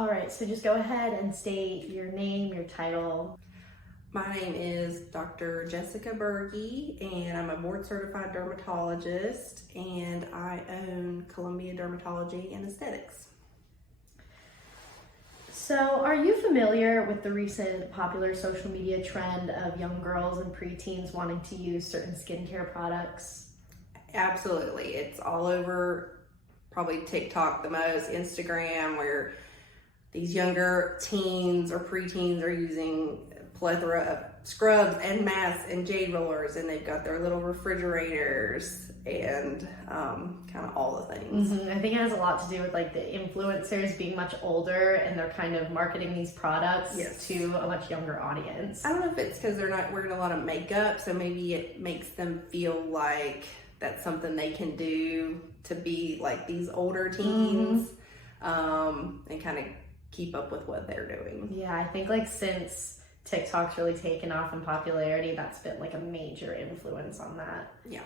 All right, so just go ahead and state your name, your title. My name is Dr. Jessica Berge, and I'm a board-certified dermatologist, and I own Columbia Dermatology and Aesthetics. So, are you familiar with the recent popular social media trend of young girls and preteens wanting to use certain skincare products? Absolutely. It's all over, probably TikTok the most, Instagram, where these younger teens or preteens are using a plethora of scrubs and masks and jade rollers, and they've got their little refrigerators and kind of all the things. I think it has a lot to do with like the influencers being much older and they're kind of marketing these products to a much younger audience. I don't know if it's because they're not wearing a lot of makeup, so maybe it makes them feel like that's something they can do to be like these older teens and kind of keep up with what they're doing. Yeah, I think like since TikTok's really taken off in popularity, that's been like a major influence on that. Yeah.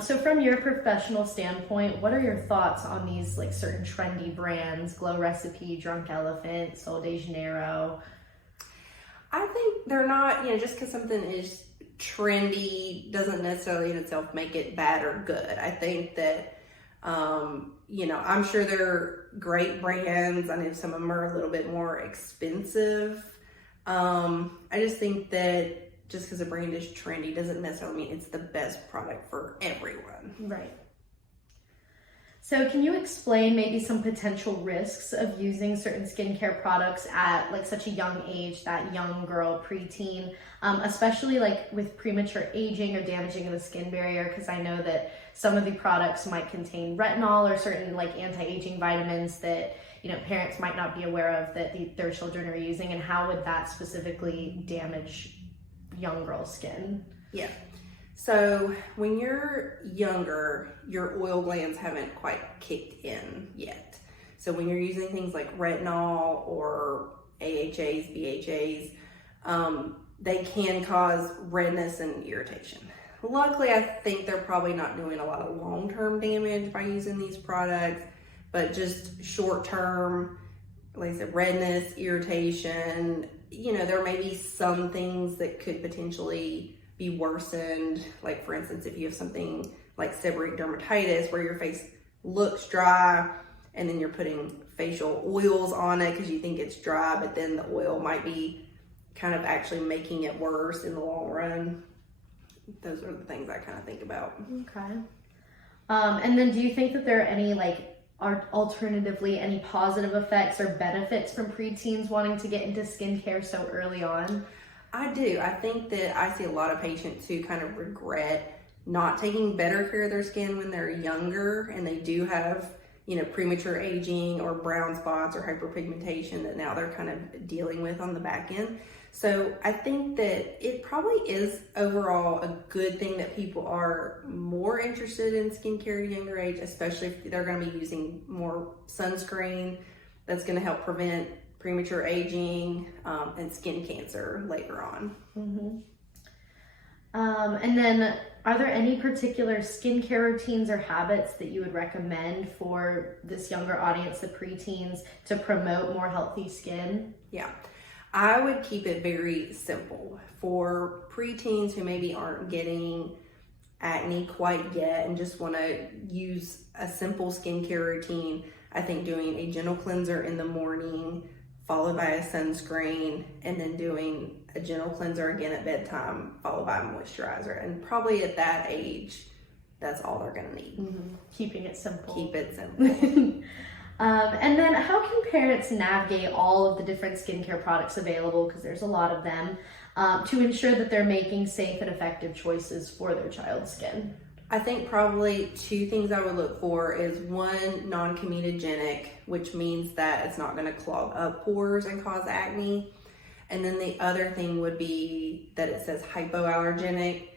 So from your professional standpoint, what are your thoughts on these like certain trendy brands, Glow Recipe, Drunk Elephant, Sol de Janeiro? I think they're not, just because something is trendy doesn't necessarily in itself make it bad or good. I think that, I'm sure they're great brands. I know some of them are a little bit more expensive. I just think that just because a brand is trendy doesn't necessarily mean it's the best product for everyone. Right. So can you explain maybe some potential risks of using certain skincare products at like such a young age, that young girl, preteen, especially like with premature aging or damaging of the skin barrier? Because I know that some of the products might contain retinol or certain like anti-aging vitamins that parents might not be aware of that their children are using, and how would that specifically damage young girl's skin? Yeah. So when you're younger, your oil glands haven't quite kicked in yet. So when you're using things like retinol or AHAs, BHAs, they can cause redness and irritation. Luckily, I think they're probably not doing a lot of long-term damage by using these products, but just short-term, like I said, redness, irritation, there may be some things that could potentially be worsened. Like for instance, if you have something like seborrheic dermatitis where your face looks dry and then you're putting facial oils on it because you think it's dry, but then the oil might be kind of actually making it worse in the long run. Those are the things I kind of think about. Okay. And then do you think that there are any alternatively any positive effects or benefits from preteens wanting to get into skincare so early on? I do. I think that I see a lot of patients who kind of regret not taking better care of their skin when they're younger, and they do have, premature aging or brown spots or hyperpigmentation that now they're kind of dealing with on the back end. So I think that it probably is overall a good thing that people are more interested in skincare at a younger age, especially if they're going to be using more sunscreen that's going to help prevent premature aging and skin cancer later on. And then are there any particular skincare routines or habits that you would recommend for this younger audience, the preteens, to promote more healthy skin? Yeah. I would keep it very simple. For preteens who maybe aren't getting acne quite yet and just want to use a simple skincare routine, I think doing a gentle cleanser in the morning, followed by a sunscreen, and then doing a gentle cleanser again at bedtime, followed by a moisturizer. And probably at that age, that's all they're going to need. Keeping it simple. Keep it simple. And then how can parents navigate all of the different skincare products available, because there's a lot of them, to ensure that they're making safe and effective choices for their child's skin? I think probably two things I would look for is one, non-comedogenic, which means that it's not going to clog up pores and cause acne. And then the other thing would be that it says hypoallergenic.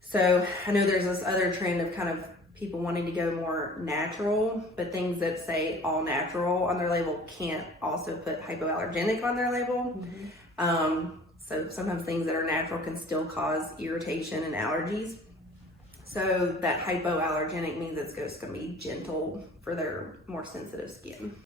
So I know there's this other trend of kind of people wanting to go more natural, but things that say all natural on their label can't also put hypoallergenic on their label. So sometimes things that are natural can still cause irritation and allergies. So that hypoallergenic means it's just going to be gentle for their more sensitive skin.